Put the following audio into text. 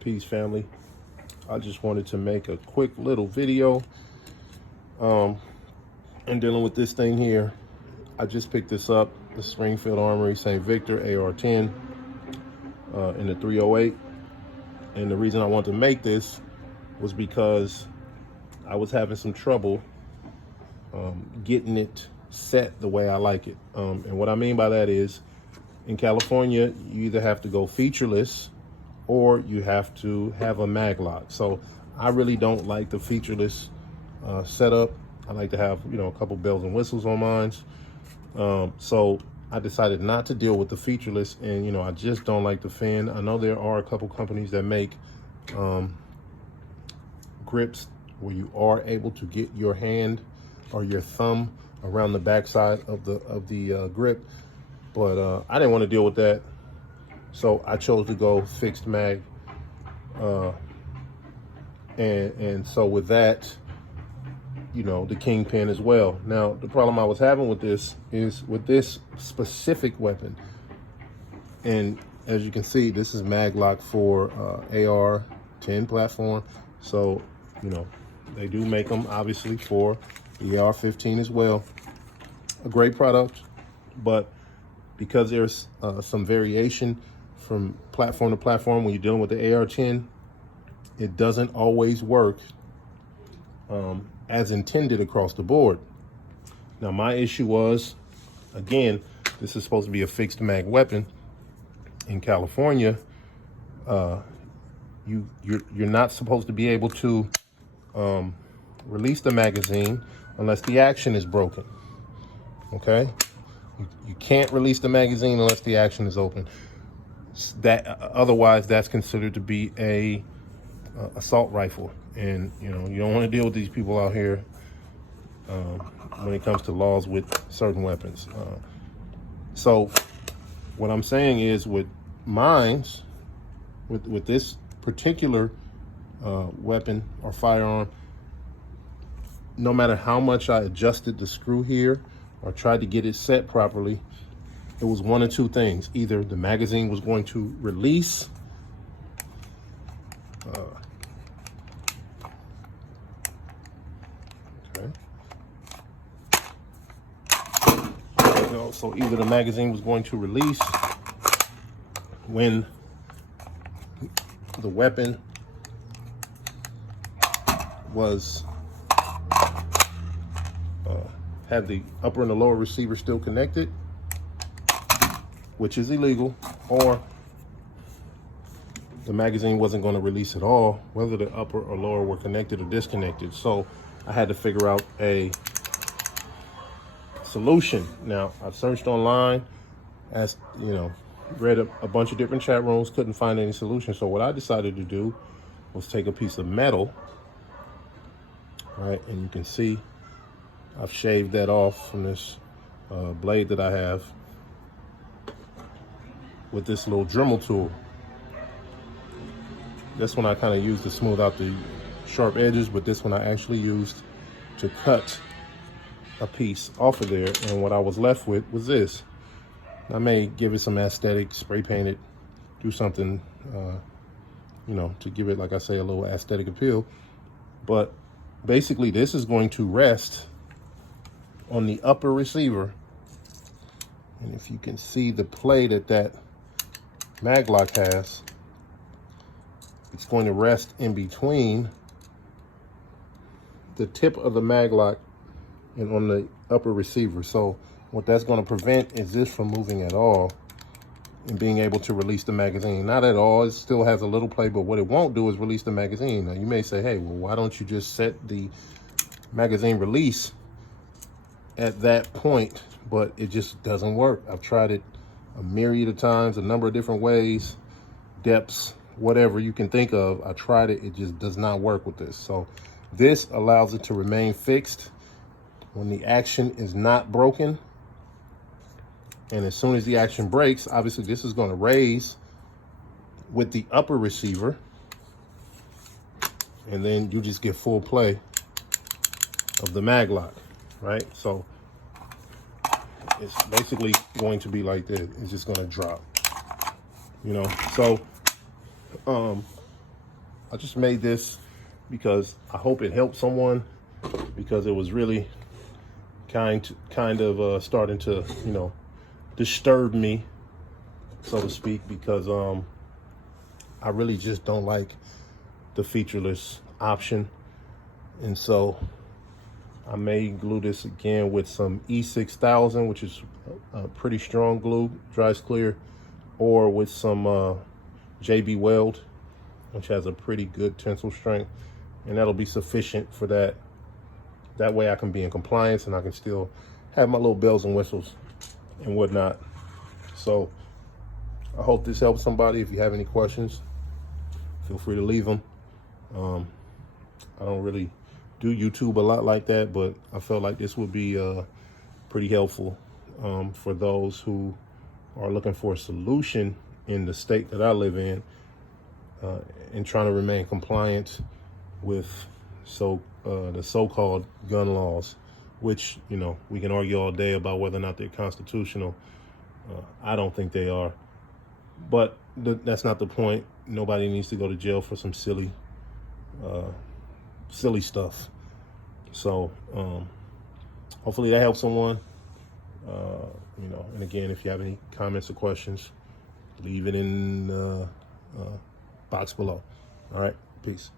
Peace, family. I just wanted to make a quick little video in dealing with this thing here. I just picked this up, the Springfield Armory St. Victor AR10 in the 308. And the reason I wanted to make this was because I was having some trouble getting it set the way I like it. And what I mean by that is, in California, you either have to go featureless or you have to have a mag lock. So I really don't like the featureless setup. I like to have, a couple bells and whistles on mine. So I decided not to deal with the featureless, and I just don't like the fin. I know there are a couple companies that make grips where you are able to get your hand or your thumb around the backside of the grip, but I didn't want to deal with that, so I chose to go fixed mag. And so with that, the kingpin as well. Now, the problem I was having with this is with this specific weapon, and as you can see, this is mag lock for AR10 platform. So, they do make them obviously for the AR15 as well. A great product, but because there's some variation from platform to platform when you're dealing with the AR10, it doesn't always work as intended across the board. Now, my issue was, again, this is supposed to be a fixed mag weapon. In California, you're not supposed to be able to release the magazine unless the action is broken. Okay, you can't release the magazine unless the action is open. Otherwise, that's considered to be a assault rifle, and you don't want to deal with these people out here when it comes to laws with certain weapons. So what I'm saying is, with mines, with this particular weapon or firearm, no matter how much I adjusted the screw here or tried to get it set properly, it was one of two things. Either the magazine was going to release so either the magazine was going to release when the weapon was had the upper and the lower receiver still connected, which is illegal, or the magazine wasn't going to release at all, whether the upper or lower were connected or disconnected. So I had to figure out a solution. Now, I've searched online, asked, read a bunch of different chat rooms, couldn't find any solution. So what I decided to do was take a piece of metal, right? And you can see I've shaved that off from this blade that I have with this little Dremel tool. This one I kind of used to smooth out the sharp edges, but this one I actually used to cut a piece off of there. And what I was left with was this. I may give it some aesthetic, spray paint it, do something, to give it, like I say, a little aesthetic appeal. But basically, this is going to rest on the upper receiver. And if you can see the play that mag lock has, it's going to rest in between the tip of the mag lock and on the upper receiver. So what that's going to prevent is this from moving at all and being able to release the magazine. Not at all, it still has a little play, but what it won't do is release the magazine. Now you may say, hey, well, why don't you just set the magazine release at that point? But it just doesn't work. I've tried it a myriad of times, a number of different ways, depths, whatever you can think of. I tried it, it just does not work with this. So this allows it to remain fixed when the action is not broken. And as soon as the action breaks, obviously this is going to raise with the upper receiver, and then you just get full play of the mag lock, right? So it's basically going to be like this. It's just going to drop, So I just made this because I hope it helped someone, because it was really kind of starting to, you know, disturb me, so to speak, because I really just don't like the featureless option. And so I may glue this again with some E6000, which is a pretty strong glue, dries clear, or with some JB Weld, which has a pretty good tensile strength, and that'll be sufficient for that. That way I can be in compliance and I can still have my little bells and whistles and whatnot. So I hope this helps somebody. If you have any questions, feel free to leave them. I don't really do YouTube a lot like that, but I felt like this would be pretty helpful for those who are looking for a solution in the state that I live in, and trying to remain compliant with the so-called gun laws, which, you know, we can argue all day about whether or not they're constitutional. I don't think they are, but that's not the point. Nobody needs to go to jail for some silly stuff. So hopefully that helps someone. You know, and again, if you have any comments or questions, leave it in the box below. All right, peace.